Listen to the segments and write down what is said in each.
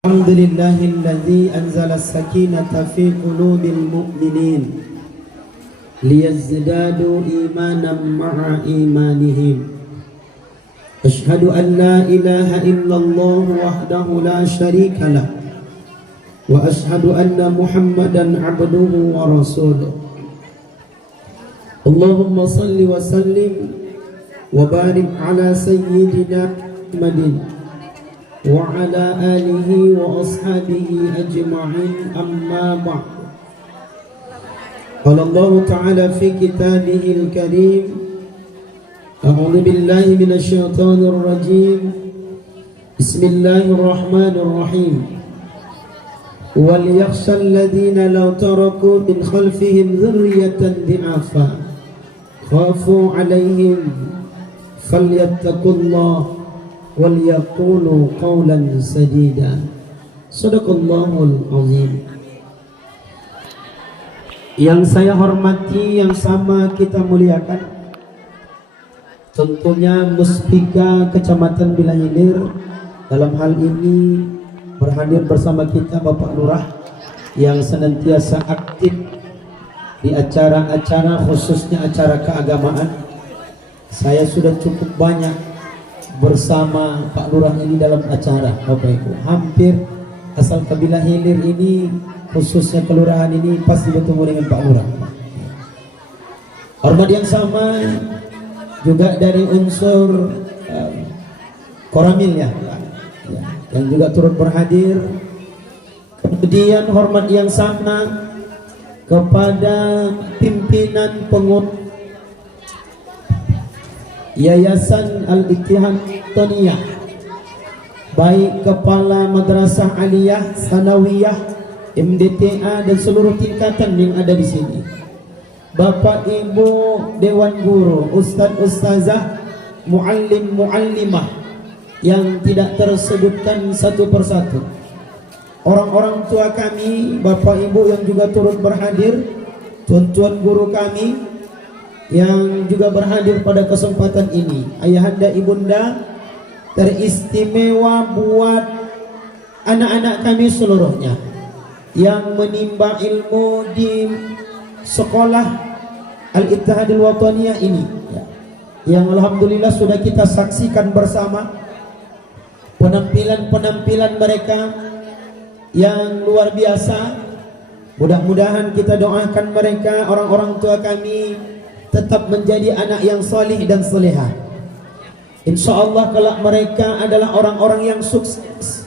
الحمد لله الذي أنزل السكينة في قلوب المؤمنين ليزدادوا إيمانا مع إيمانهم. أشهد أن لا إله إلا الله وحده لا شريك له وأشهد أن محمدا عبده ورسوله. اللهم صل وسلم وبارك على سيدنا محمد وعلى آله وأصحابه أجمعين. أما بعد، قال الله تعالى في كتابه الكريم: أعوذ بالله من الشيطان الرجيم، بسم الله الرحمن الرحيم. وليخشى الذين لو تركوا من خلفهم ذرية ضعافا خافوا عليهم فليتقوا الله وَلْيَقُولُوا قَوْلًا سَدِيدًا. Shadaqallahul azim. Yang saya hormati, yang sama kita muliakan, tentunya Muspika Kecamatan Bilahilir. Dalam hal ini berhadir bersama kita Bapak Lurah yang senantiasa aktif di acara-acara, khususnya acara keagamaan. Saya sudah cukup banyak bersama Pak Lurah ini dalam acara, Bapak Ibu. Hampir asal kabilah Hilir ini, khususnya kelurahan ini, pasti bertemu dengan Pak Lurah. Hormat yang sama juga dari unsur Koramil ya, yang juga turut berhadir. Kemudian hormat yang sama kepada pimpinan pengurus Yayasan Al-Ittihad Taniyah, baik Kepala Madrasah Aliyah, Sanawiyah, MDTA dan seluruh tingkatan yang ada di sini. Bapak Ibu Dewan Guru, Ustadz Ustazah, Muallim Muallimah yang tidak tersebutkan satu persatu. Orang-orang tua kami, Bapak Ibu yang juga turut berhadir, tuan-tuan guru kami yang juga berhadir pada kesempatan ini, ayahanda ibunda teristimewa buat anak-anak kami seluruhnya yang menimba ilmu di sekolah Al-Ittihadil Wataniyah ini, yang alhamdulillah sudah kita saksikan bersama penampilan-penampilan mereka yang luar biasa. Mudah-mudahan kita doakan mereka, orang-orang tua kami, tetap menjadi anak yang salih dan salihah. InsyaAllah kelak mereka adalah orang-orang yang sukses.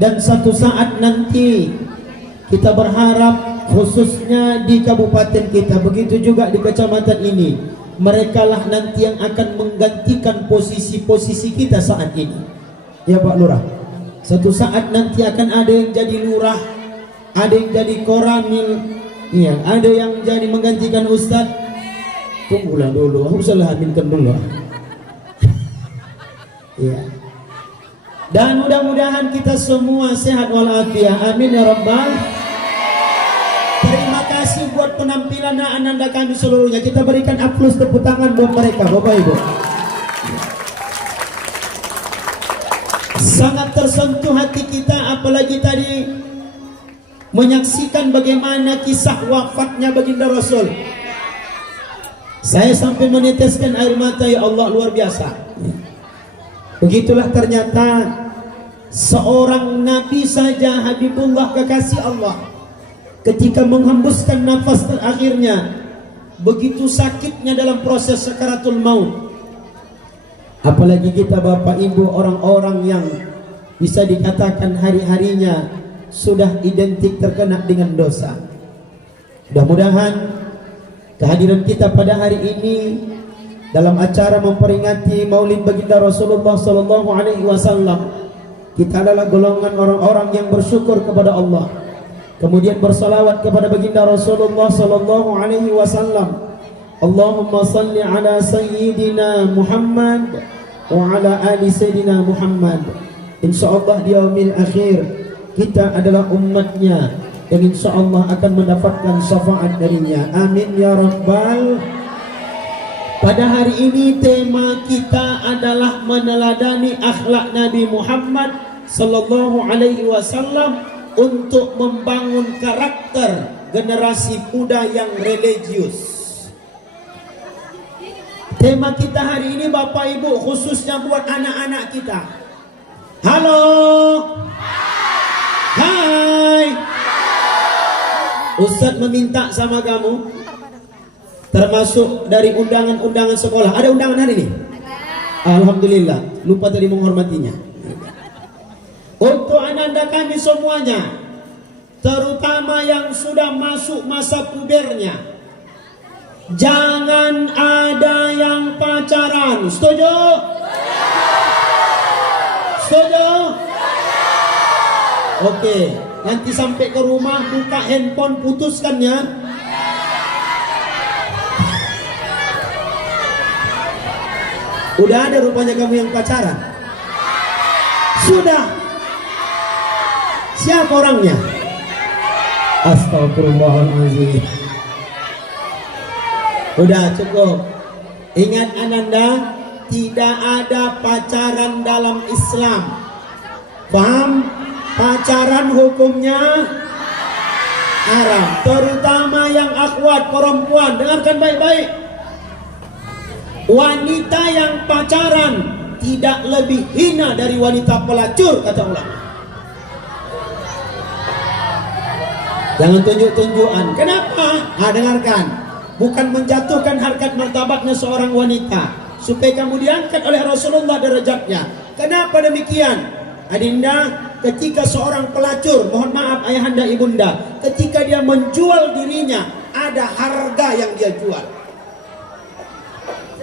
Dan satu saat nanti kita berharap, khususnya di kabupaten kita, begitu juga di kecamatan ini, mereka lah nanti yang akan menggantikan posisi-posisi kita saat ini. Ya Pak Lurah, satu saat nanti akan ada yang jadi lurah, ada yang jadi koramil, ya, ada yang jadi menggantikan ustadz. Tunggulah dulu, harus aminkan dulu. Ya. Dan mudah-mudahan kita semua sehat walafiat. Amin ya rabbal. Terima kasih buat penampilan anak-anak kami seluruhnya. Kita berikan aplaus, tepuk tangan buat mereka, Bapak Ibu. Sangat tersentuh hati kita, apalagi tadi menyaksikan bagaimana kisah wafatnya baginda Rasul. Saya sampai meneteskan air mata, ya Allah, luar biasa. Begitulah ternyata seorang nabi saja, Habibullah kekasih Allah, ketika menghembuskan nafas terakhirnya, begitu sakitnya dalam proses sakaratul maut. Apalagi kita Bapak Ibu, orang-orang yang bisa dikatakan hari-harinya sudah identik terkena dengan dosa. Mudah-mudahan kehadiran kita pada hari ini dalam acara memperingati Maulid baginda Rasulullah sallallahu alaihi wasallam, kita adalah golongan orang-orang yang bersyukur kepada Allah, kemudian bersalawat kepada baginda Rasulullah sallallahu alaihi wasallam. Allahumma salli ala sayyidina Muhammad wa ala ali sayyidina Muhammad. Insyaallah di yaumil akhir kita adalah umatnya yang insyaallah akan mendapatkan syafaat darinya. Amin ya rabbal. Pada hari ini tema kita adalah meneladani akhlak Nabi Muhammad Sallallahu Alaihi Wasallam untuk membangun karakter generasi muda yang religius. Tema kita hari ini Bapak Ibu khususnya buat anak-anak kita. Halo. Hai. Ustadz meminta sama kamu, termasuk dari undangan-undangan sekolah. Ada undangan hari ini? Alhamdulillah. Lupa tadi menghormatinya. Untuk anak-anak kami semuanya, terutama yang sudah masuk masa pubernya, jangan ada yang pacaran. Setuju? Setuju? Oke, nanti sampai ke rumah buka handphone, putuskan ya. Udah ada rupanya kamu yang pacaran? Sudah. Siapa orangnya? Astagfirullahaladzim. Udah cukup. Ingat Ananda, tidak ada pacaran dalam Islam. Paham? Pacaran hukumnya haram. Terutama yang akhwat perempuan, dengarkan baik-baik. Wanita yang pacaran tidak lebih hina dari wanita pelacur, kata ulama. Jangan tunjuk-tunjukan. Kenapa? Dengarkan. Bukan menjatuhkan harkat martabatnya seorang wanita, supaya kamu diangkat oleh Rasulullah derajatnya. Kenapa demikian? Adinda, ketika seorang pelacur, mohon maaf ayahanda ibunda, ketika dia menjual dirinya, ada harga yang dia jual.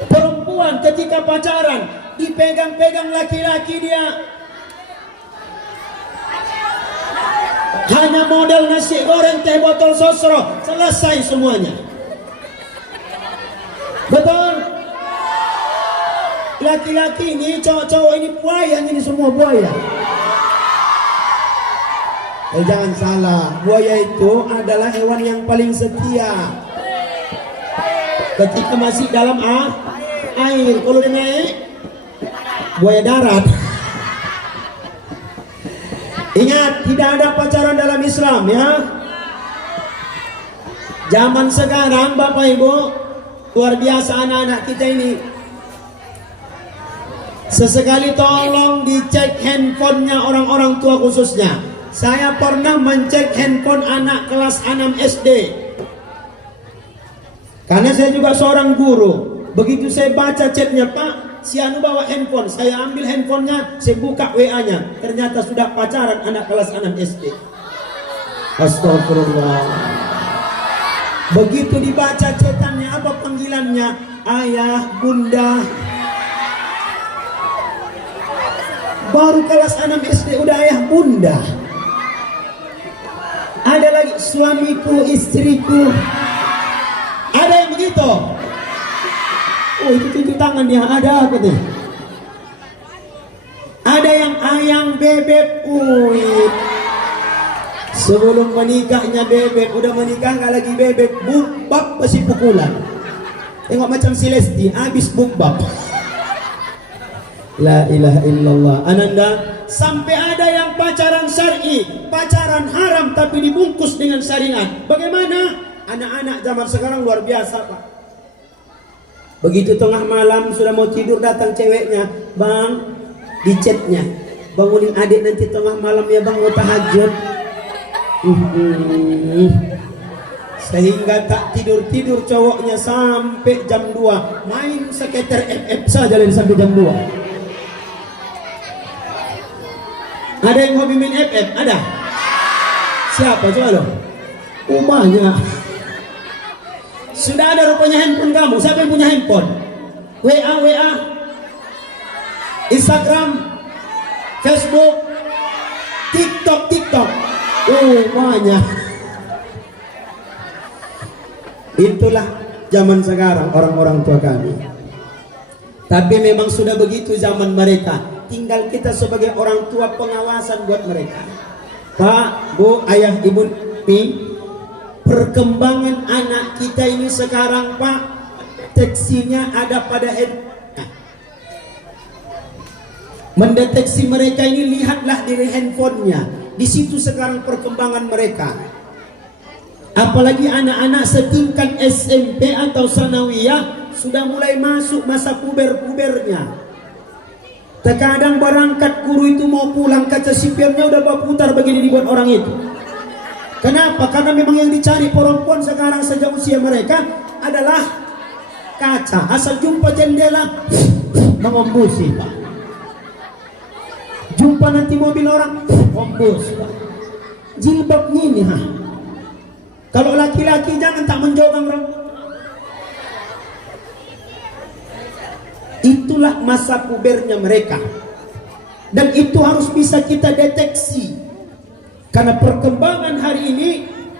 Perempuan ketika pacaran, dipegang-pegang laki-laki dia, hanya modal nasi goreng, teh botol sosro, selesai semuanya. Betul? Laki-laki ini, cowok-cowok ini buaya, ini semua buaya. Jangan salah, buaya itu adalah hewan yang paling setia. Ketika masih dalam air, kalau dia naik, buaya darat. Ingat, tidak ada pacaran dalam Islam ya. Zaman sekarang Bapak Ibu, luar biasa anak-anak kita ini. Sesekali tolong dicek handphonenya orang-orang tua khususnya. Saya pernah mencek handphone anak kelas 6 SD. Karena saya juga seorang guru. Begitu saya baca chatnya, Pak, si Anu bawa handphone, saya ambil handphonenya, saya buka WA-nya, ternyata sudah pacaran anak kelas 6 SD. Astagfirullah. Begitu dibaca chatannya, apa panggilannya? Ayah, bunda. Baru kelas 6 SD udah ayah, bunda. Ada lagi suamiku, istriku. Ada yang begitu? Oh, itu tunjuk tangan dia. Ada apa nih? Ada yang ayang, bebek. Wih. Sebelum menikahnya bebek, udah menikah nggak lagi bebek, bubak masih pukulan. Tengok macam si Lesti, habis bubak. La ilaha illallah. Ananda, sampai ada yang pacaran syar'i, pacaran haram tapi dibungkus dengan syariat. Bagaimana? Anak-anak zaman sekarang luar biasa, Pak. Begitu tengah malam sudah mau tidur, datang ceweknya, bang, di chatnya, bangunin adik nanti tengah malam ya bang, mau tahajud. Sehingga tak tidur-tidur cowoknya sampai jam 2, main seketer FF saja sampai jam 2. Ada yang hobi main FF? Ada? Siapa? Coba loh. Umahnya. Sudah ada rupanya handphone kamu. Siapa yang punya handphone? WA, Instagram, Facebook, TikTok. Umahnya. Itulah zaman sekarang orang-orang tua kami. Tapi memang sudah begitu zaman mereka. Tinggal kita sebagai orang tua pengawasan buat mereka. Pak, Bu, ayah, ibu, perkembangan anak kita ini sekarang, Pak, teksinya ada pada Mendeteksi mereka ini, lihatlah dari handphonenya. Di situ sekarang perkembangan mereka. Apalagi anak-anak setingkat SMP atau sanawiyah sudah mulai masuk masa puber-pubernya. Terkadang berangkat guru itu mau pulang, kaca sipirnya udah berputar begini dibuat orang itu. Kenapa? Karena memang yang dicari perempuan sekarang sejak usia mereka adalah kaca. Asal jumpa jendela mengembusi, Pak. Jumpa nanti mobil orang embus, Pak. Jilbab ini, ha. Kalau laki-laki jangan tak menjogang, bro. Itulah masa pubernya mereka. Dan itu harus bisa kita deteksi. Karena perkembangan hari ini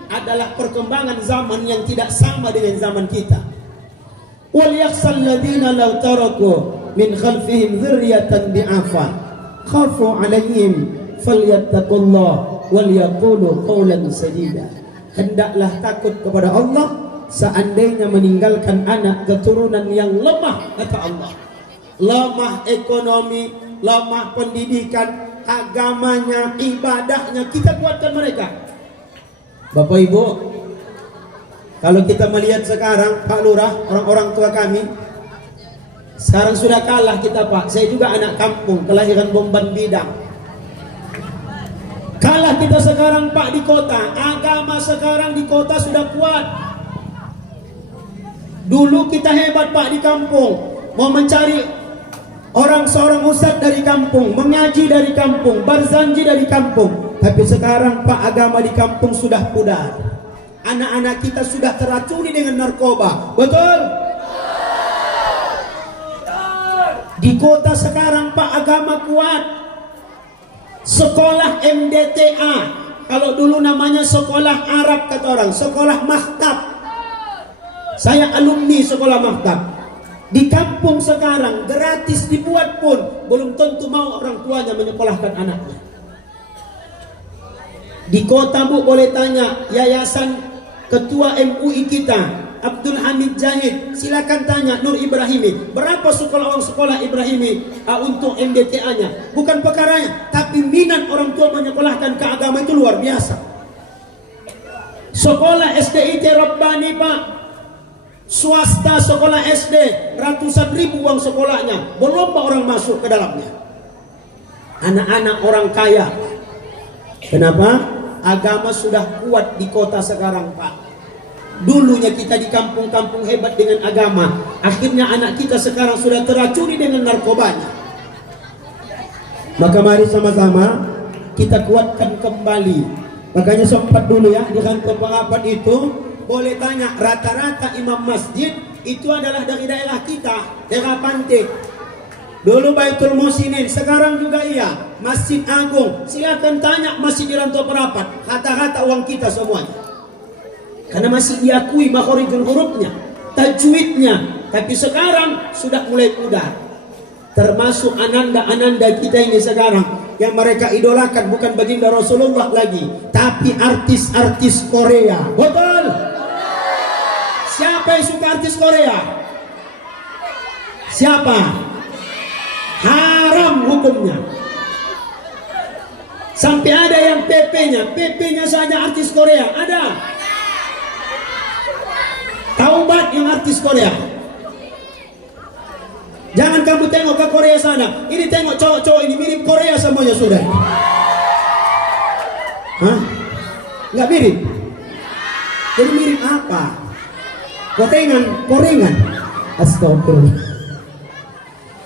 adalah perkembangan zaman yang tidak sama dengan zaman kita. Wal yakhshal ladzina law taraku min khalfihim dzurriyyatan di'afa khafu 'alaihim falyattaqullah wal yaqulu qawlan sadida. Hendaklah takut kepada Allah seandainya meninggalkan anak keturunan yang lemah, kata Allah. Lemah ekonomi, lemah pendidikan, agamanya, ibadahnya, kita kuatkan mereka. Bapak Ibu, kalau kita melihat sekarang Pak Lurah, orang-orang tua kami sekarang sudah kalah kita, Pak. Saya juga anak kampung, kelahiran Bomban Bidang. Kalah kita sekarang, Pak, di kota. Agama sekarang di kota sudah kuat. Dulu kita hebat, Pak, di kampung. Mau mencari seorang ustadz dari kampung, mengaji dari kampung, berzanji dari kampung. Tapi sekarang, Pak, agama di kampung sudah pudar. Anak-anak kita sudah teracuni dengan narkoba. Betul? Di kota sekarang, Pak, agama kuat. Sekolah MDTA, kalau dulu namanya sekolah Arab kata orang, sekolah maktab. Saya alumni sekolah maktab. Di kampung sekarang gratis dibuat pun belum tentu mau orang tuanya menyekolahkan anaknya. Di kota, Bu, boleh tanya yayasan ketua MUI kita Abdul Hamid Jahid, silakan tanya Nur Ibrahimi, berapa sekolah Ibrahimi untuk MDTA-nya. Bukan perkaranya, tapi minat orang tua menyekolahkan ke agama itu luar biasa. Sekolah SDIT Rabbani, Pak, swasta sekolah SD ratusan ribu uang sekolahnya, berlomba orang masuk ke dalamnya. Anak-anak orang kaya. Kenapa? Agama sudah kuat di kota sekarang, Pak. Dulunya kita di kampung-kampung hebat dengan agama, akhirnya anak kita sekarang sudah teracuni dengan narkobanya. Maka mari sama-sama kita kuatkan kembali. Makanya sempat dulu ya di kantor pengapat itu, boleh tanya, rata-rata imam masjid itu adalah dari daerah kita, daerah Pantai. Dulu Baitul Musinin, sekarang juga iya. Masjid Agung, silakan tanya masjid di Rantau Perapat, kata-kata uang kita semuanya. Karena masih diakui makhorijul hurufnya, tajwidnya. Tapi sekarang sudah mulai pudar. Termasuk ananda-ananda kita ini sekarang, yang mereka idolakan bukan baginda Rasulullah lagi, tapi artis-artis Korea. Betul? Siapa yang suka artis Korea? Siapa? Haram hukumnya. Sampai ada yang PP-nya saja artis Korea. Ada. Taubat yang artis Korea. Jangan kamu tengok ke Korea sana. Ini tengok cowok-cowok ini mirip Korea semuanya sudah. Hah? Nggak mirip? Jadi mirip apa? Korengan. Astagfirullah.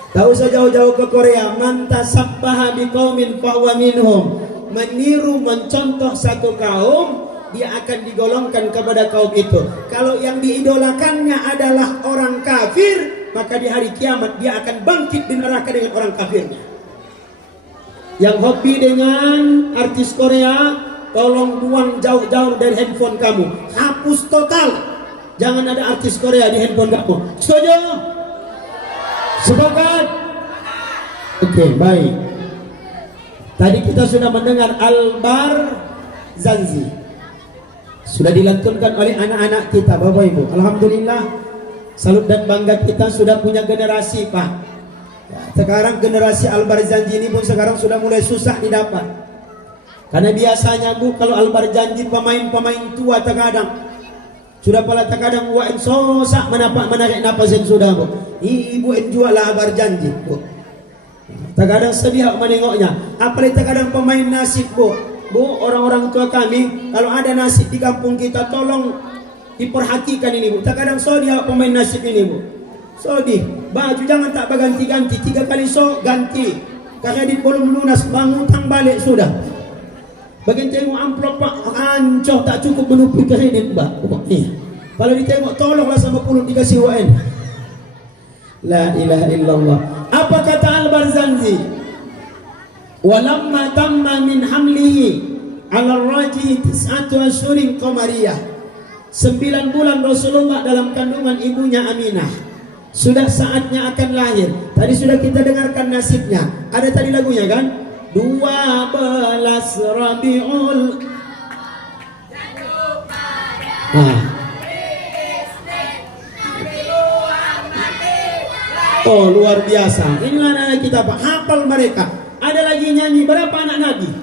Tahu usah jauh-jauh ke Korea. Man tasabbaha biqaumin fahuwa minhum. Meniru, mencontoh satu kaum, dia akan digolongkan kepada kaum itu. Kalau yang diidolakannya adalah orang kafir, maka di hari kiamat dia akan bangkit di neraka dengan orang kafirnya. Yang hobi dengan artis Korea, tolong buang jauh-jauh dari handphone kamu. Hapus total. Jangan ada artis Korea di handphone kamu. Setuju? Sepakat? Oke, baik. Tadi kita sudah mendengar Albar Zanzi, sudah dilantunkan oleh anak-anak kita, Bapak Ibu. Alhamdulillah, salut dan bangga kita sudah punya generasi, Pak. Sekarang generasi Al-Barzanji ini pun sekarang sudah mulai susah didapat. Karena biasanya Bu, kalau Al-Barzanji pemain-pemain tua terkadang sudah pala terkadang buat sosak menarik napas yang sudah Bu. Ibu yang jual lah Al-Barzanji Bu. Terkadang sedih menengoknya. Apalagi terkadang pemain nasib Bu. Bu, orang-orang tua kami kalau ada nasib di kampung kita tolong diperhatikan ini Bu. Terkadang sedih pemain nasib ini Bu. Sedih, baju jangan tak berganti-ganti, 3 kali ganti. Karena di belum lunas, mengutang balik sudah. Bagian tengok amplop Pak, ancoh tak cukup menutupi kredit Pak. Kalau ditengok tolonglah sama pulut dikasih UN. La ilaha illallah. Apa kata Al-Barzanji? Walamma tamma min hamlihi ala raji 9 asyurin qamariyah. 9 bulan Rasulullah dalam kandungan ibunya Aminah. Sudah saatnya akan lahir. Tadi sudah kita dengarkan nasibnya. Ada tadi lagunya kan? 12 Rabiul. Oh luar biasa. Inilah anak kita Pak. Hafal mereka. Ada lagi nyanyi. Berapa anak Nabi?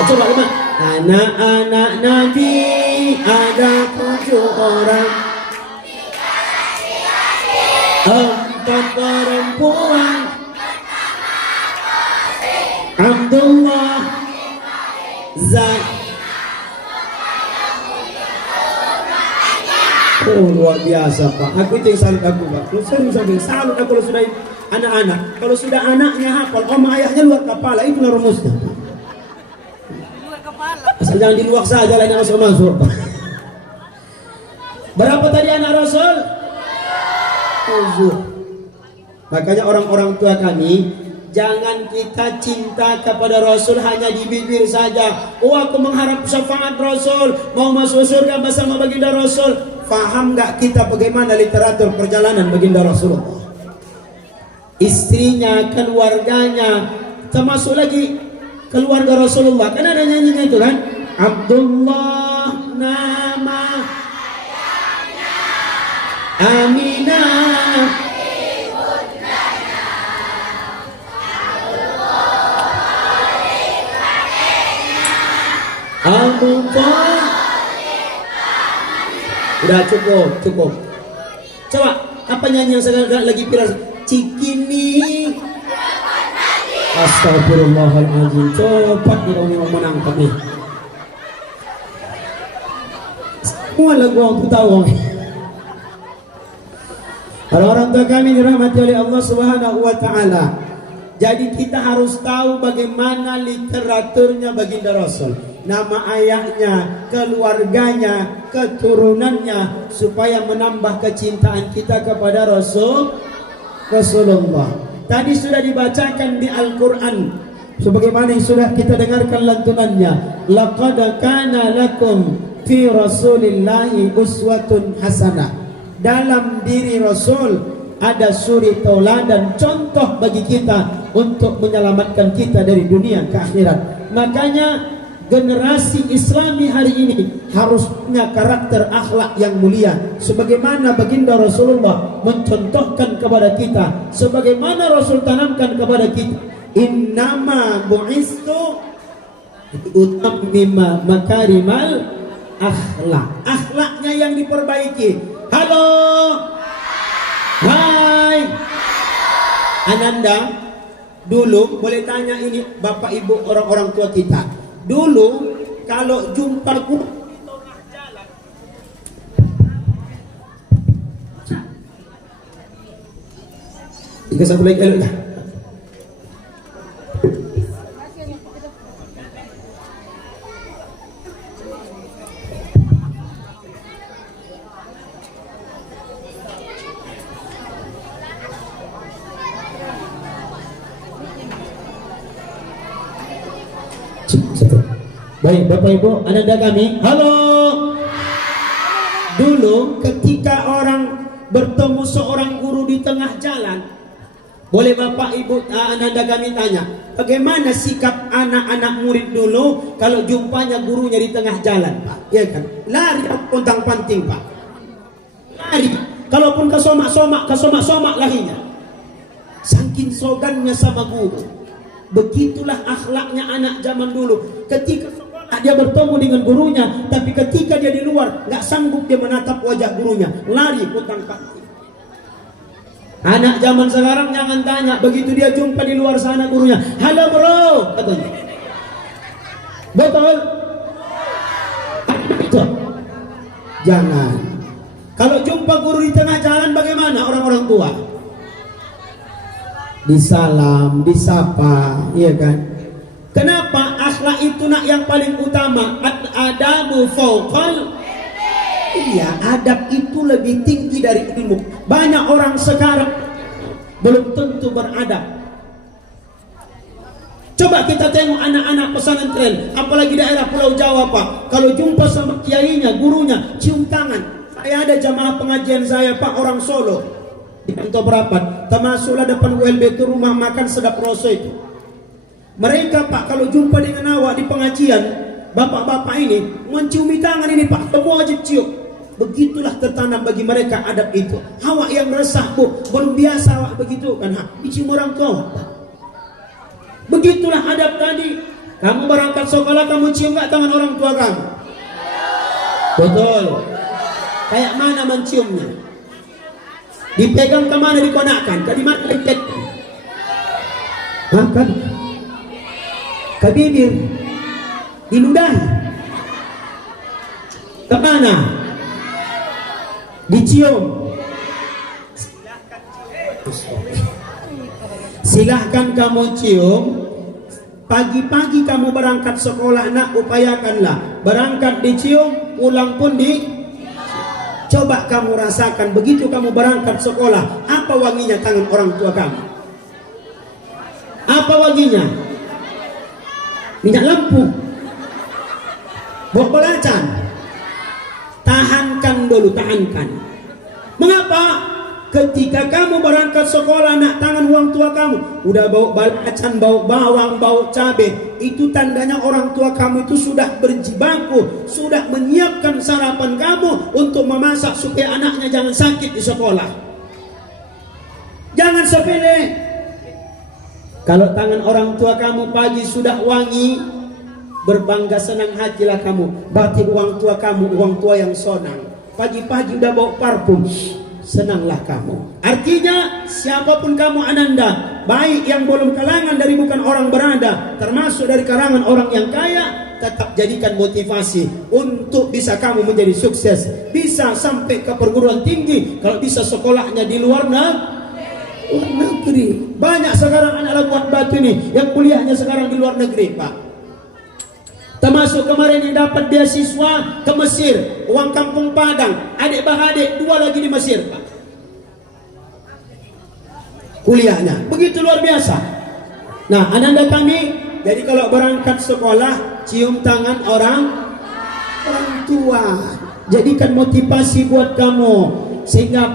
Coba teman. Anak-anak Nabi ada 7 orang. 4 perempuan. Abdullah, Zaid. Oh luar biasa Pak. Aku itu yang salut aku Pak. Lu sering salut aku kalau sudah anak-anak. Kalau sudah anaknya hafal, oma ayahnya luar kepala, itulah rumusnya. Luar kepala. Asal jangan di luar saja lainnya masuk-masuk Pak. Berapa tadi anak Rasul? 7. Makanya orang-orang tua kami, jangan kita cinta kepada Rasul hanya di bibir saja. Oh aku mengharap syafaat Rasul, mau masuk surga bersama baginda Rasul. Faham gak kita bagaimana literatur perjalanan baginda Rasulullah? Istrinya, keluarganya, termasuk lagi keluarga Rasulullah. Kan ada nyanyinya itu kan? Abdullah nama Aminah Abu Udah cukup. Coba apa nyanyi yang sekarang lagi viral? Cikini. Astagfirullahaladzim. Cepat nih orang yang menangkap nih. Semua lagu orang tahu. Orang-orang tua kami dirahmati oleh Allah Subhanahu wa taala. Jadi kita harus tahu bagaimana literaturnya baginda Rasul. Nama ayahnya, keluarganya, keturunannya, supaya menambah kecintaan kita kepada Rasulullah. Tadi sudah dibacakan di Al-Quran, sebagaimana yang sudah kita dengarkan lantunannya. Laqad kana lakum fi Rasulillahi uswatun hasanah. Dalam diri Rasul ada suri tauladan, contoh bagi kita untuk menyelamatkan kita dari dunia ke akhirat. Makanya generasi Islami hari ini harus punya karakter akhlak yang mulia, sebagaimana baginda Rasulullah mencontohkan kepada kita, sebagaimana Rasul tanamkan kepada kita. Innama bu'istu utammima makarimal akhlak. Akhlaknya yang diperbaiki. Halo, hai Ananda. Dulu boleh tanya ini bapak ibu orang-orang tua kita. Dulu kalau jumpa guru di tengah jalan, tiga satu lagi elok dah. Baik Bapak Ibu, Ananda kami. Halo. Dulu ketika orang bertemu seorang guru di tengah jalan, boleh Bapak Ibu Ananda kami tanya, bagaimana sikap anak-anak murid dulu kalau jumpanya gurunya di tengah jalan, Pak? Ya kan? Lari pontang-panting, Pak. Lari. Kalaupun ke somak-somak larinya. Saking sogannya sama guru. Begitulah akhlaknya anak zaman dulu. Ketika dia bertemu dengan gurunya, tapi ketika dia di luar nggak sanggup dia menatap wajah gurunya, lari kutang kaki. Anak zaman sekarang jangan tanya, begitu dia jumpa di luar sana gurunya, halo bro, katanya. Betul? Betul. Jangan. Kalau jumpa guru di tengah jalan bagaimana orang-orang tua? Disalam, disapa, iya kan? Kenapa? Akhlak itu nak yang paling utama. Adabu fauqal. Iya, adab itu lebih tinggi dari ilmu. Banyak orang sekarang belum tentu beradab. Coba kita tengok anak-anak pesantren, apalagi daerah Pulau Jawa, Pak. Kalau jumpa sama kiainya, gurunya, cium tangan. Saya ada jamaah pengajian saya, Pak, orang Solo. Di kantor berapat, termasuklah depan ULB itu rumah makan Sedap Roso itu. Mereka, Pak, kalau jumpa dengan awak di pengajian, bapak-bapak ini menciumi tangan ini, Pak, semua wajib cium. Begitulah tertanam bagi mereka adab itu. Awak yang resah, Bu, belum biasa awak begitu kan, dicium orang tua, Pak. Begitulah adab tadi. Kamu berangkat sekolah, kamu cium gak tangan orang tua kamu? Betul. Kayak mana menciumnya? Dipegang kemana, dikonakkan? Ke mana dipegang? Kan? Ke bibir, diludahi. Kemana? Dicium. Silahkan kamu cium. Pagi-pagi kamu berangkat sekolah, nak, upayakanlah berangkat dicium, pulang pun coba kamu rasakan begitu kamu berangkat sekolah, apa wanginya tangan orang tua kamu? Apa wanginya? Minyak lampu, bok belacan. Tahankan dulu, tahankan. Mengapa? Ketika kamu berangkat sekolah, nak, tangan orang tua kamu udah bau belacan, bau bawang, bau cabai, itu tandanya orang tua kamu itu sudah berjibaku, sudah menyiapkan sarapan kamu untuk memasak supaya anaknya jangan sakit di sekolah. Jangan sepele. Kalau tangan orang tua kamu pagi sudah wangi, berbangga senang hatilah kamu. Berarti orang tua kamu orang tua yang sonang. Pagi-pagi udah bau parfum, senanglah kamu. Artinya siapapun kamu ananda, baik yang belum kalangan dari bukan orang berada, termasuk dari kalangan orang yang kaya, tetap jadikan motivasi untuk bisa kamu menjadi sukses, bisa sampai ke perguruan tinggi, kalau bisa sekolahnya di luar negeri. Banyak sekarang anak Labuan Batu ini yang kuliahnya sekarang di luar negeri, Pak. Termasuk kemarin yang dapat beasiswa ke Mesir, uang kampung Padang, adik beradik 2 lagi di Mesir, Pak. Kuliahnya begitu luar biasa. Nah, ananda kami, jadi kalau berangkat sekolah, cium tangan orang tua. Jadikan motivasi buat kamu, sehingga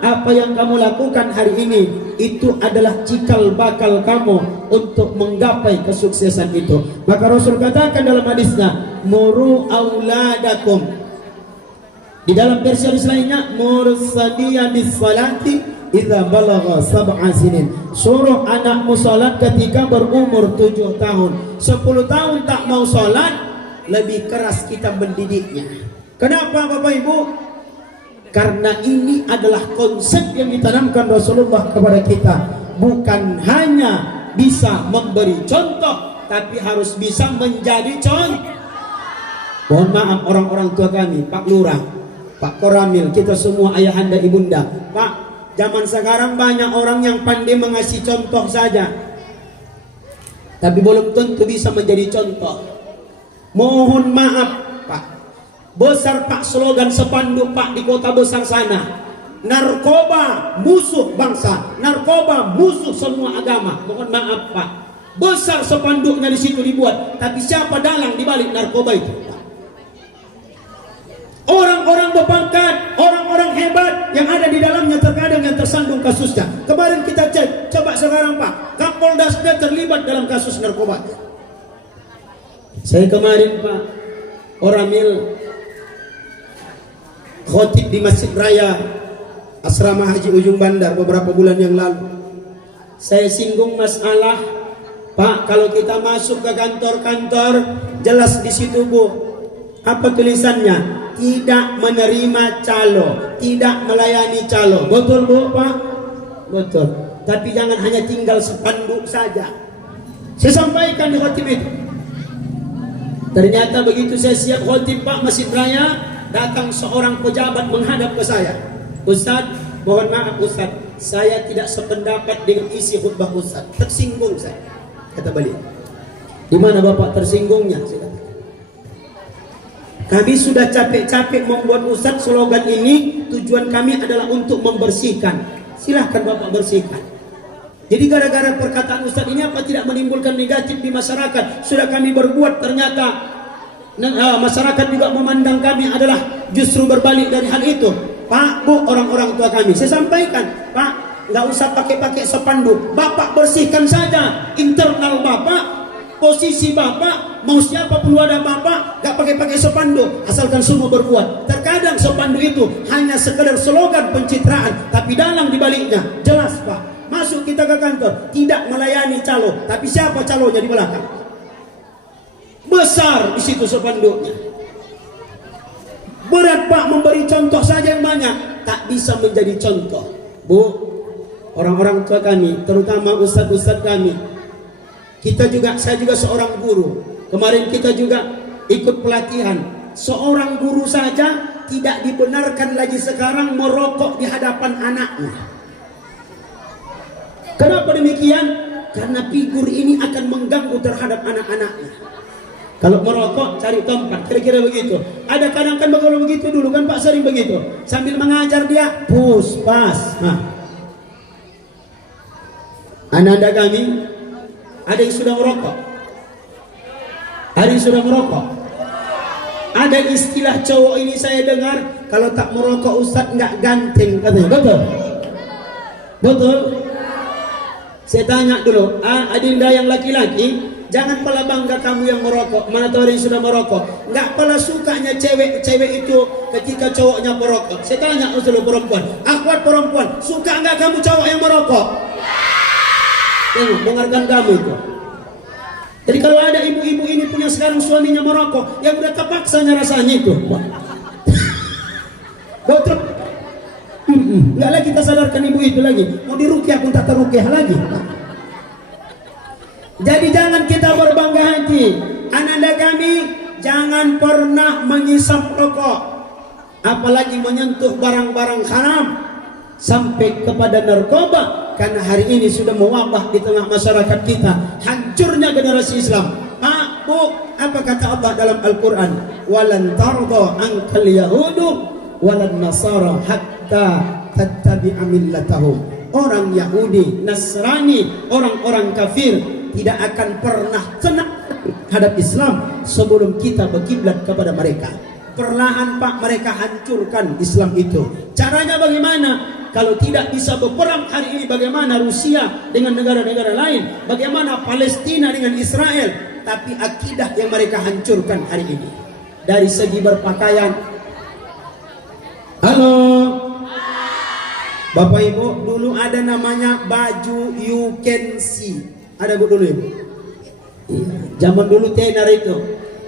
apa yang kamu lakukan hari ini itu adalah cikal bakal kamu untuk menggapai kesuksesan itu. Maka Rasul katakan dalam hadisnya, muru auladakum. Di dalam versi lainnya, murus sabiya bis salati idza balagha sab'a sinin. Suruh anakmu salat ketika berumur 7 tahun. 10 tahun tak mau salat, lebih keras kita mendidiknya. Kenapa Bapak Ibu? Karena ini adalah konsep yang ditanamkan Rasulullah kepada kita. Bukan hanya bisa memberi contoh, tapi harus bisa menjadi contoh. Mohon maaf orang-orang tua kami, Pak Lurah, Pak Koramil, kita semua ayahanda ibunda. Pak, zaman sekarang banyak orang yang pandai mengasih contoh saja, tapi belum tentu bisa menjadi contoh. Mohon maaf Pak, besar Pak slogan sepanduk Pak di kota besar sana, narkoba musuh bangsa, narkoba musuh semua agama. Mohon maaf Pak, besar sepanduknya di situ dibuat, tapi siapa dalang di balik narkoba itu? Orang-orang berpangkat, orang-orang hebat yang ada di dalamnya terkadang yang tersandung kasusnya. Kemarin kita cek, coba sekarang Pak, Kapoldasnya terlibat dalam kasus narkoba. Saya kemarin Pak Oramil khotib di Masjid Raya Asrama Haji Ujung Bandar beberapa bulan yang lalu. saya singgung masalah, Pak, kalau kita masuk ke kantor-kantor, jelas di situ Bu, apa tulisannya? Tidak menerima calo, tidak melayani calo. Betul Bu, Pak? Betul. Tapi jangan hanya tinggal spanduk saja. Saya sampaikan di khotib itu. Ternyata begitu saya siap khotib Pak Masjid Raya, datang seorang pejabat menghadap ke saya. Ustaz, mohon maaf Ustaz, saya tidak sependapat dengan isi khutbah Ustaz. Tersinggung saya. Kata beliau. Di mana Bapak tersinggungnya? Saya kata. Kami sudah capek-capek membuat Ustaz slogan ini, tujuan kami adalah untuk membersihkan. Silahkan Bapak bersihkan. Jadi gara-gara perkataan Ustaz ini apa tidak menimbulkan negatif di masyarakat? Sudah kami berbuat, ternyata masyarakat juga memandang kami adalah justru berbalik dari hal itu. Pak, Bu, orang-orang tua kami, saya sampaikan, Pak, nggak usah pakai spanduk. Bapak bersihkan saja internal Bapak, posisi Bapak, mau siapapun wadah Bapak, nggak pakai spanduk, asalkan semua berbuat. Terkadang spanduk itu hanya sekedar slogan pencitraan, tapi dalam dibaliknya jelas Pak. Masuk kita ke kantor, tidak melayani calo, tapi siapa calonya di belakang? Besar di situ spanduknya. Berat Pak memberi contoh saja yang banyak, tak bisa menjadi contoh. Bu, orang-orang tua kami, terutama ustadz-ustadz kami, saya juga seorang guru. Kemarin kita juga ikut pelatihan. Seorang guru saja tidak dibenarkan lagi sekarang merokok di hadapan anaknya. Kenapa demikian? Karena figur ini akan mengganggu terhadap anak-anaknya. Kalau merokok cari tempat, kira-kira begitu. Ada kadang-kadang kalau begitu dulu kan Pak sering begitu. Sambil mengajar dia, push, pas. Nah, anak-anak kami ada yang sudah merokok. Ada yang sudah merokok. Ada istilah cowok ini saya dengar, kalau tak merokok Ustadz nggak ganteng katanya. Betul? Betul? Saya tanya dulu, adinda yang laki-laki, jangan pala bangga kamu yang merokok. Mana tahu ada yang sudah merokok. Nggak pala sukanya cewek itu ketika cowoknya merokok. Saya tanya dulu perempuan, akhwat perempuan, suka nggak kamu cowok yang merokok? Tengok, dengarkan kamu itu. Jadi kalau ada ibu-ibu ini punya sekarang suaminya merokok, yang udah terpaksanya rasanya itu. Betul. Nggak lagi kita sadarkan ibu itu lagi. Mau dirukyah pun tak terukyah lagi. Jadi jangan kita berbangga hati. Anak-anak kami jangan pernah mengisap rokok, apalagi menyentuh barang-barang haram sampai kepada narkoba. Karena hari ini sudah mewabah di tengah masyarakat kita, hancurnya generasi Islam. Pak, Bu, apa kata Allah dalam Al-Quran? Walan tarda ankal yahudu walan nasara hatta tattabi'a millatahum. Orang Yahudi, Nasrani, orang-orang kafir tidak akan pernah tenang hadap Islam sebelum kita berkiblat kepada mereka. Perlahan Pak, mereka hancurkan Islam itu. Caranya bagaimana? Kalau tidak bisa berperang hari ini, bagaimana Rusia dengan negara-negara lain, bagaimana Palestina dengan Israel, tapi akidah yang mereka hancurkan hari ini. Dari segi berpakaian. Halo Bapak Ibu, dulu ada namanya baju you can see. Ada Bu dulu Ibu? Iya. Zaman dulu tenar itu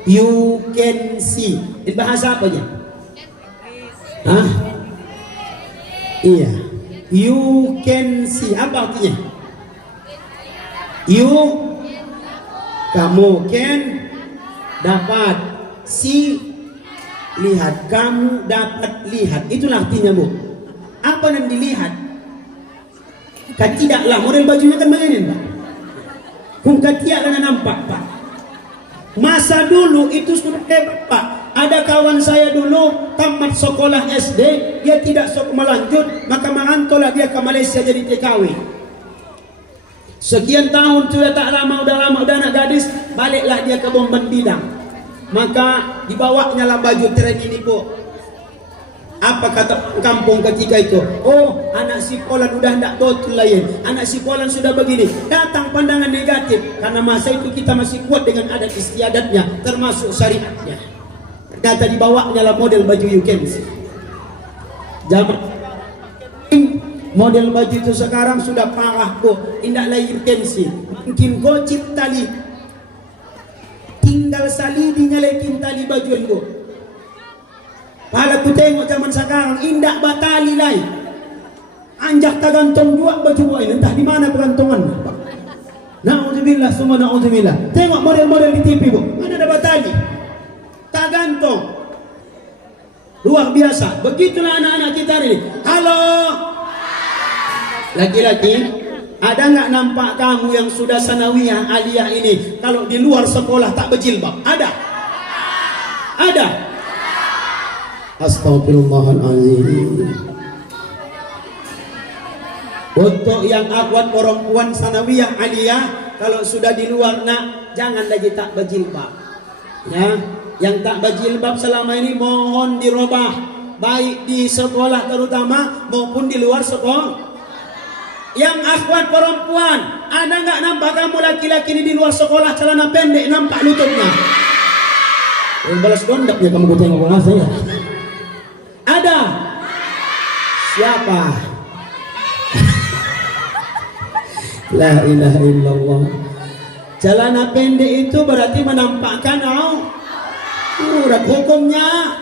you can see. Ini bahasa apa ya? Hah? Iya. You can see. Apa artinya? You, kamu can dapat, see, lihat, kamu dapat lihat. Itulah artinya Bu. Apa yang dilihat? Kan tidaklah model bajunya kan begini Pak. Kung katiak dengan nampak Pak. Masa dulu itu sudah hebat Pak. Ada kawan saya dulu tamat sekolah SD, dia tidak sok melanjut, maka merantaulah dia ke Malaysia jadi TKW. Sekian tahun sudah tak lama, udah anak gadis, baliklah dia ke Bomban Bidang. Maka dibawanya lah baju tren ini Bu. Apa kata kampung ketika itu? Oh, anak si Polan udah tidak betul lain. Anak si Polan sudah begini. Datang pandangan negatif. Karena masa itu kita masih kuat dengan adat istiadatnya, termasuk syariatnya. Ternyata dibawanya lah model baju you can see. Zaman Model baju itu sekarang sudah parah bu, indah lagi pensi. Mungkin gocip tali, tinggal salidi nyalekin tali baju bu. Pala ku tengok zaman sekarang indah batali lai, anjak tergantung dua baju ini, entah di mana pergantungan. Na'udzubillah, semua na'udzubillah. Tengok model-model di TV bu, mana ada batali, tak gantung. Luar biasa. Begitulah anak-anak kita ini. Halo. Laki-laki, ada nggak nampak kamu yang sudah sanawiyah aliyah ini kalau di luar sekolah tak berjilbab? Ada? Ada? Astagfirullahaladzim. Untuk yang akhwat perempuan sanawiyah aliyah, kalau sudah di luar nak, jangan lagi tak berjilbab. Ya, yang tak berjilbab selama ini mohon dirubah, baik di sekolah terutama maupun di luar sekolah. Yang akhwat perempuan, ada nggak nampak kamu laki-laki ini di luar sekolah celana pendek nampak lututnya? Balas gondaknya kamu gue tengok saya. Ada? Siapa? La ilaha illallah. Celana pendek itu berarti menampakkan urat hukumnya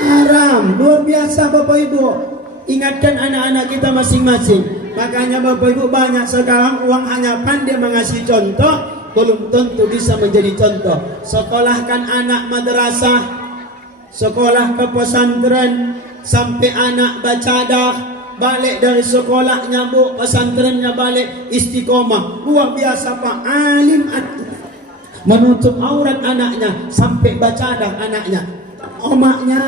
haram. Luar biasa Bapak Ibu. Ingatkan anak-anak kita masing-masing. Makanya Bapak Ibu banyak sekarang uang hanya pandai mengasih contoh, belum tentu bisa menjadi contoh. Sekolahkan anak madrasah, sekolah ke pesantren, sampai anak bacadah, balik dari sekolahnya bu, pesantrennya balik istiqomah. Luar biasa Pak, alim menutup aurat anaknya, sampai bacadah anaknya. Omaknya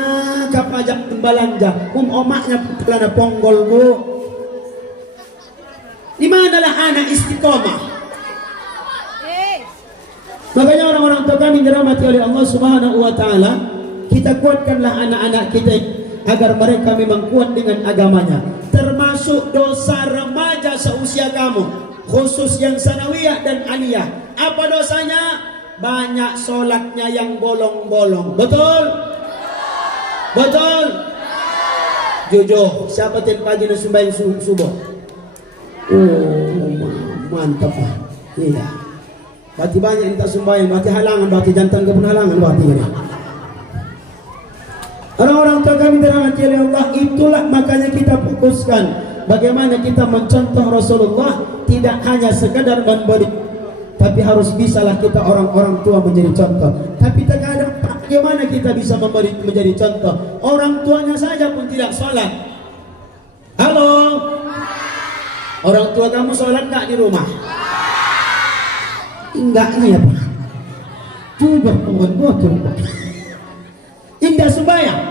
kapajak belanja, omaknya pelana ponggol bu. Di manalah anak istiqomah? Makanya orang-orang tua kami dirahmati oleh Allah Subhanahu wa taala, kita kuatkanlah anak-anak kita agar mereka memang kuat dengan agamanya. Termasuk dosa remaja seusia kamu, khusus yang sanawiyah dan aliyah. Apa dosanya? Banyak sholatnya yang bolong-bolong. Betul? Betul? Jujur, siapa tiap pagi nak sembahyang subuh? Oh, mantap Pak. Iya. Berarti banyak yang tak sembahyang, berarti halangan, berarti jantan ke pun halangan berarti ini. Orang-orang tua kami dirahmati oleh Allah, itulah makanya kita fokuskan bagaimana kita mencontoh Rasulullah, tidak hanya sekadar memberi, tapi harus bisalah kita orang-orang tua menjadi contoh. Tapi terkadang bagaimana kita bisa memberi menjadi contoh? Orang tuanya saja pun tidak sholat. Halo, orang tua kamu sholat nggak di rumah? Enggaknya ya Pak. Coba kawan motor Pak. Indah sembahyang.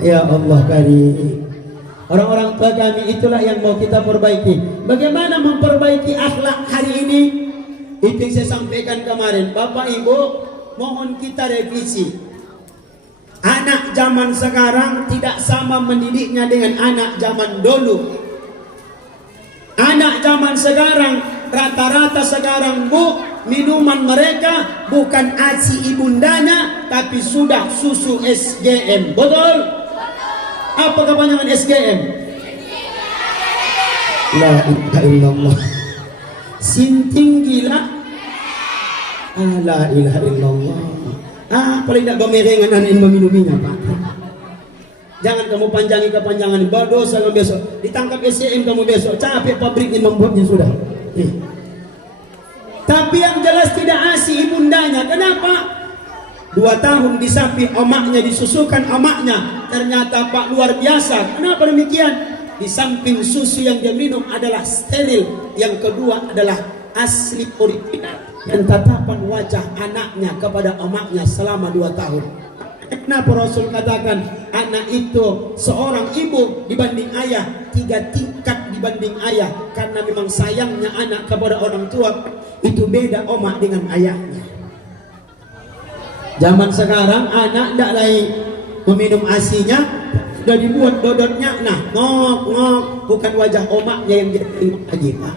Ya Allah karim. Orang-orang tua kami itulah yang mau kita perbaiki. Bagaimana memperbaiki akhlak hari ini? Itu yang saya sampaikan kemarin. Bapak Ibu, mohon kita revisi. Anak zaman sekarang tidak sama mendidiknya dengan anak zaman dulu. Anak zaman sekarang, rata-rata sekarang bu, minuman mereka bukan ASI ibundanya, tapi sudah susu SGM. Betul? Apa kepanjangan SGM? La ilaha illallah. Sinting gila. La ilaha illallah. Paling tidak bemerengan anin meminuminya Pak. Jangan kamu panjangi kepanjangan, berdosa kamu besok. Ditangkap SGM kamu besok. Capek pabrik ini membuatnya sudah. Tapi yang jelas tidak ASI ibundanya. Kenapa? 2 tahun di samping omaknya, disusukan omaknya, ternyata Pak luar biasa. Kenapa demikian? Di samping susu yang dia minum adalah steril, yang kedua adalah asli original. Dan tatapan wajah anaknya kepada omaknya selama 2 tahun. Kenapa Rasul katakan anak itu seorang ibu dibanding ayah, 3 tingkat dibanding ayah? Karena memang sayangnya anak kepada orang tua itu beda omak dengan ayahnya. Zaman sekarang anak tidak lagi meminum asinya, sudah dibuat dodotnya, nah ngok ngok, bukan wajah omaknya yang dia tengok lagi Pak,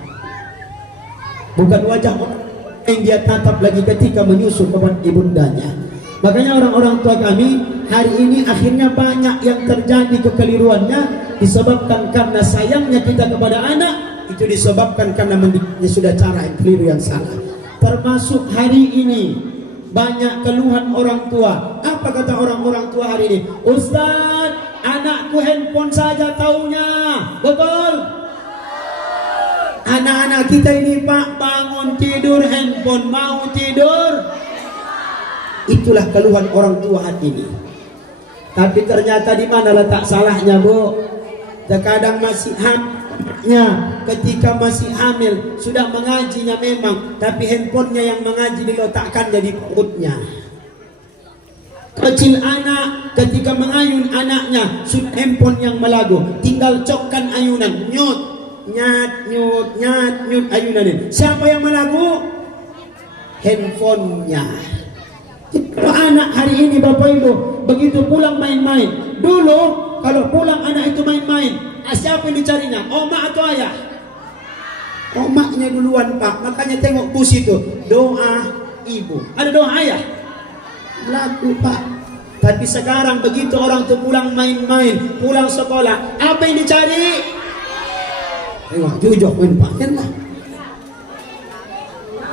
bukan wajah omak yang dia tatap lagi ketika menyusu kepada ibundanya. Makanya orang-orang tua kami hari ini akhirnya banyak yang terjadi kekeliruannya disebabkan karena sayangnya kita kepada anak, itu disebabkan karena mendidiknya sudah cara yang keliru, yang salah. Termasuk hari ini banyak keluhan orang tua. Apa kata orang-orang tua hari ini? Ustaz, anakku handphone saja taunya. Betul? Anak-anak kita ini Pak, bangun tidur handphone, mau tidur. Itulah keluhan orang tua hari ini. Tapi ternyata di mana letak salahnya, Bu? Terkadang masih hamilnya, ketika masih hamil sudah mengajinya memang, tapi handphonenya yang mengaji diletakkannya di perutnya. Kecil anak ketika mengayun anaknya sudah handphone yang melagu, tinggal cokkan ayunan, nyut nyat nyut nyat nyut ayunan ini. Siapa yang melagu? Handphonenya. Kalau anak hari ini Bapak Ibu begitu pulang main-main, dulu kalau pulang anak itu main-main, siapa yang dicarinya? Oma atau ayah? Omaknya duluan Pak. Makanya tengok bus itu, doa ibu. Ada doa ayah? Laku Pak. Tapi sekarang begitu orang itu pulang main-main, pulang sekolah, apa yang dicari? Tengok jujur main lah.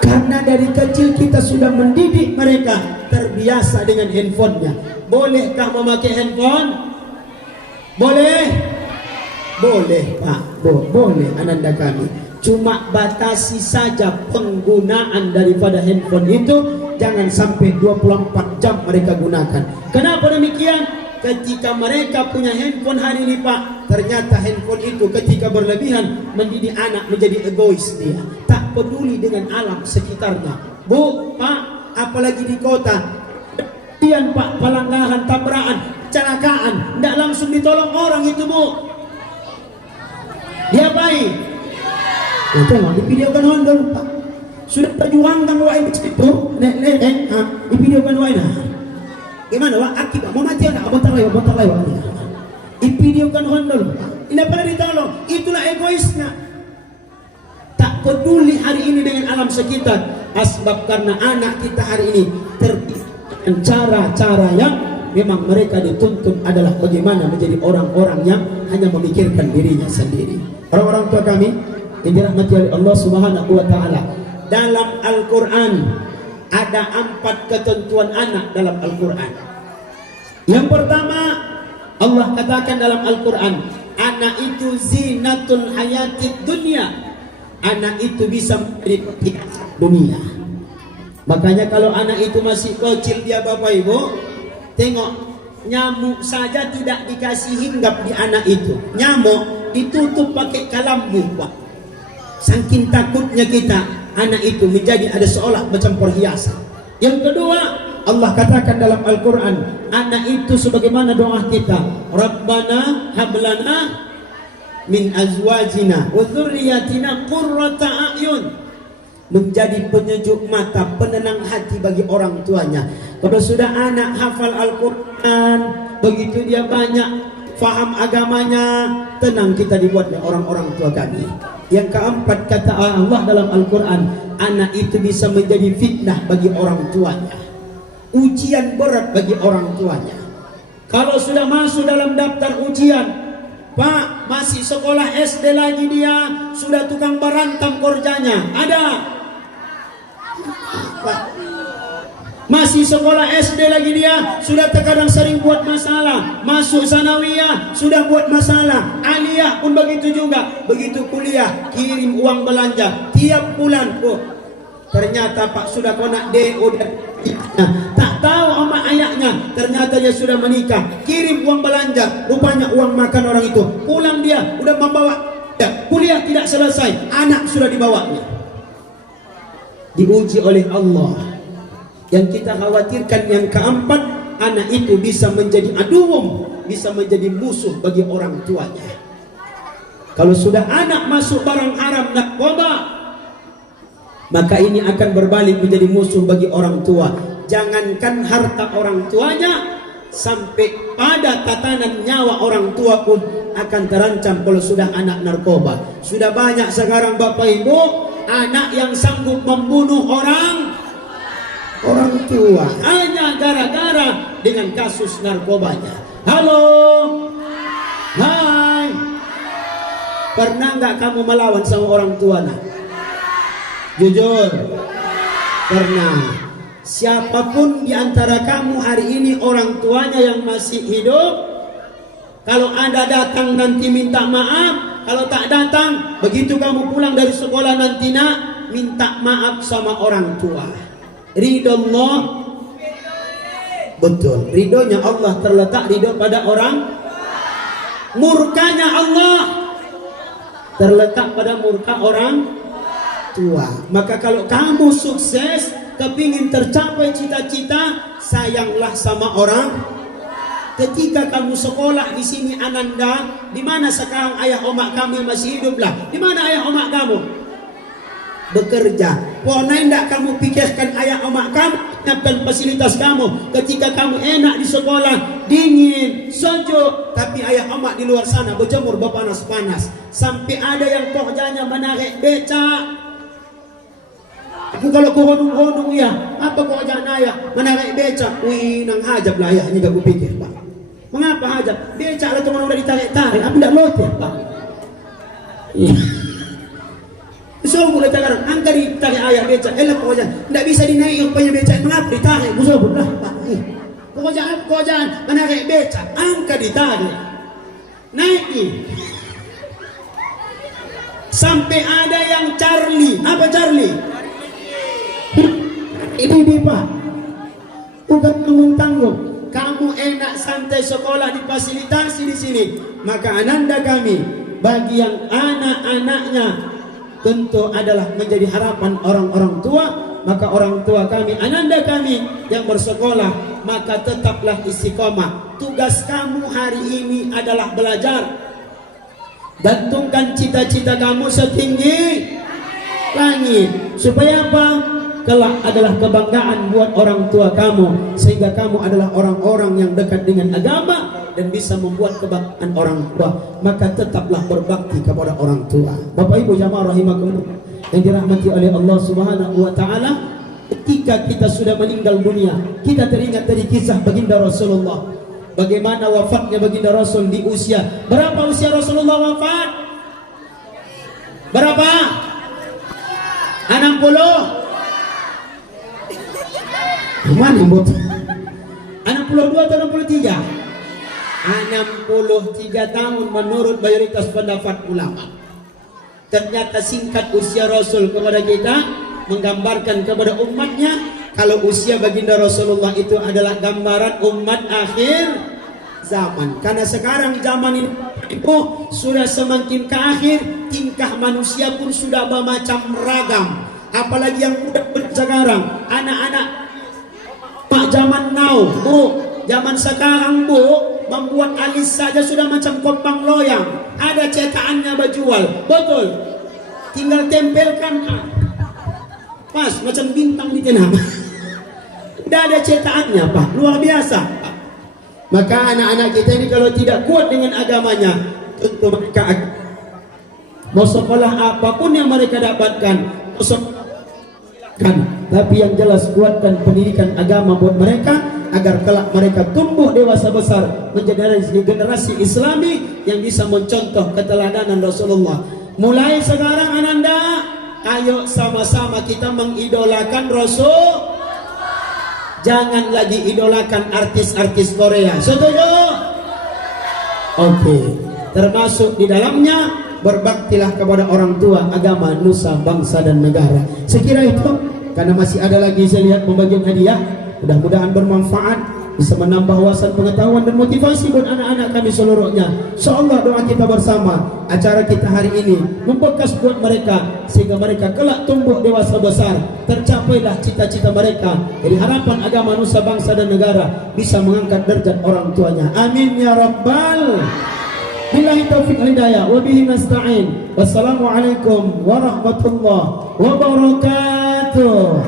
Karena dari kecil kita sudah mendidik mereka terbiasa dengan handphonenya. Bolehkah memakai handphone? Boleh? Boleh Pak, boleh ananda kami. Cuma batasi saja penggunaan daripada handphone itu, jangan sampai 24 jam mereka gunakan. Kenapa demikian? Ketika mereka punya handphone hari ini Pak, ternyata handphone itu ketika berlebihan mendidik anak menjadi egois dia, tak peduli dengan alam sekitarnya. Bu, Pak, apalagi di kota, kemudian Pak, pelanggaran, tabrakan, kecelakaan, tidak langsung ditolong orang itu Bu. Dia baik. Nah, tengok divideokan Honda Pak. Sudah perjuangkan wa ini itu, divideokan wa ini. Gimana Wak? Akibat mau mati enggak? Bentar lewat. Divideokan Honda Pak. Tidak pernah ditolong. Itulah egoisnya. Tak peduli hari ini dengan alam sekitar. Asbab karena anak kita hari ini dengan cara-cara yang memang mereka dituntut adalah bagaimana menjadi orang-orang yang hanya memikirkan dirinya sendiri. Orang-orang tua kami yang dirahmati oleh Allah Subhanahu wa taala, dalam Al-Qur'an ada 4 ketentuan anak dalam Al-Quran. Yang pertama, Allah katakan dalam Al-Quran, anak itu zinatul hayatid dunia. Anak itu bisa menjadi perhiasan dunia. Makanya kalau anak itu masih kecil dia Bapak Ibu, tengok, nyamuk saja tidak dikasih hinggap di anak itu. Nyamuk ditutup pakai kalambu Pak. Saking takutnya kita, anak itu menjadi ada seolah macam perhiasan. Yang kedua, Allah katakan dalam Al-Quran, anak itu sebagaimana doa kita, Rabbana hablana min azwajina wa dzurriyyatina qurrata a'yun, menjadi penyejuk mata, penenang hati bagi orang tuanya. Kalau sudah anak hafal Al-Quran, begitu dia banyak faham agamanya, tenang kita dibuatnya orang-orang tua kami. Yang keempat, kata Allah dalam Al-Quran, anak itu bisa menjadi fitnah bagi orang tuanya, ujian berat bagi orang tuanya. Kalau sudah masuk dalam daftar ujian, Pak, masih sekolah SD lagi dia, sudah tukang berantam kerjanya, ada Pak. Masih sekolah SD lagi dia, sudah terkadang sering buat masalah. Masuk sanawiyah, sudah buat masalah. Aliyah pun begitu juga. Begitu kuliah, kirim uang belanja tiap bulan. Oh, ternyata Pak sudah konak DO dan tak tahu sama ayahnya. Ternyata dia sudah menikah, kirim uang belanja, rupanya uang makan orang itu. Pulang dia udah membawa ya, kuliah tidak selesai, anak sudah dibawanya. Diuji oleh Allah. Yang kita khawatirkan yang keempat, anak itu bisa menjadi aduwum, bisa menjadi musuh bagi orang tuanya. Kalau sudah anak masuk barang haram, narkoba, maka ini akan berbalik menjadi musuh bagi orang tua. Jangankan harta orang tuanya, sampai pada tatanan nyawa orang tua pun akan terancam kalau sudah anak narkoba. Sudah banyak sekarang Bapak Ibu, anak yang sanggup membunuh orang tua hanya gara-gara dengan kasus narkobanya. Halo, hai, pernah nggak kamu melawan sama orang tua? Nah, jujur, pernah. Siapapun di antara kamu hari ini orang tuanya yang masih hidup, kalau Anda datang nanti minta maaf, kalau tak datang, begitu kamu pulang dari sekolah nanti nak, minta maaf sama orang tua. Ridho Allah, betul, ridhonya Allah terletak ridho pada orang, murkanya Allah terletak pada murka orang tua. Maka kalau kamu sukses, kepingin tercapai cita-cita, sayanglah sama orang. Ketika kamu sekolah di sini Ananda, di mana sekarang ayah omak kamu yang masih hidup lah? Di mana ayah omak kamu? Bekerja. Pokoknya tidak kamu pikirkan ayah omak kamu, dan fasilitas kamu. Ketika kamu enak di sekolah, dingin, sejuk, tapi ayah omak di luar sana berjemur berpanas-panas. Sampai ada yang pokoknya menarik becak. Aku kalau ku honung-honung ya, apa kok jangan ayah menarik becak? Wih, nang hajab lah ayah, ini gak ku pikir pak. Mengapa hajab? Becak lah teman udah ditarik-tarik, apa tidak lotek pak? Iya. So mulai sekarang, angka ditarik ayah becak, elah pokoknya tidak bisa dinaik yang punya becak, mengapa ditarik? Musuh lah pak. Pokoknya jangan menarik becak, angka ditarik, naik. Sampai ada yang Charlie, apa Charlie? Ini pak, bukan tanggung-tanggung. Kamu enak santai sekolah difasilitasi di sini. Maka Ananda kami, bagi yang anak-anaknya tentu adalah menjadi harapan orang-orang tua. Maka orang tua kami, Ananda kami yang bersekolah, maka tetaplah istiqomah. Tugas kamu hari ini adalah belajar. Gantungkan cita-cita kamu setinggi langit. Supaya apa? Kelak adalah kebanggaan buat orang tua kamu, sehingga kamu adalah orang-orang yang dekat dengan agama dan bisa membuat kebanggaan orang tua. Maka tetaplah berbakti kepada orang tua. Bapak Ibu jamaah rahimakumullah yang dirahmati oleh Allah Subhanahu wa taala, ketika kita sudah meninggal dunia, kita teringat dari kisah baginda Rasulullah. Bagaimana wafatnya baginda Rasul di usia berapa? Usia Rasulullah wafat berapa? 60. Mana bot? 62 atau 63? 63 tahun menurut mayoritas pendapat ulama. Ternyata singkat usia Rasul kepada kita menggambarkan kepada umatnya kalau usia baginda Rasulullah itu adalah gambaran umat akhir zaman. Karena sekarang zaman ini sudah semakin ke akhir, tingkah manusia pun sudah bermacam ragam. Apalagi yang muda sekarang, anak-anak Pak zaman now, bu, zaman sekarang bu, membuat alis saja sudah macam kompang loyang. Ada cetakannya berjual, betul. Tinggal tempelkan, pas macam bintang di tenang. Tidak ada cetakannya pak, luar biasa. Maka anak-anak kita ini kalau tidak kuat dengan agamanya, tentu mereka mau sekolah apapun yang mereka dapatkan, tapi yang jelas kuatkan pendidikan agama buat mereka agar kelak mereka tumbuh dewasa besar menjadi generasi Islami yang bisa mencontoh keteladanan Rasulullah. Mulai sekarang Ananda, ayo sama-sama kita mengidolakan Rasul. Jangan lagi idolakan artis-artis Korea. Setuju? Oke. Termasuk di dalamnya berbaktilah kepada orang tua, agama, nusa, bangsa dan negara. Sekira itu, karena masih ada lagi saya lihat pembagian hadiah. Mudah-mudahan bermanfaat, bisa menambah wawasan pengetahuan dan motivasi buat anak-anak kami seluruhnya. InsyaAllah doa kita bersama, acara kita hari ini membekas buat mereka sehingga mereka kelak tumbuh dewasa besar, tercapailah cita-cita mereka. Jadi harapan agama, nusa, bangsa dan negara bisa mengangkat derajat orang tuanya. Amin ya rabbal. Billahi taufiq wal hidayah wa bihi nasta'in. Wassalamualaikum warahmatullahi wabarakatuh.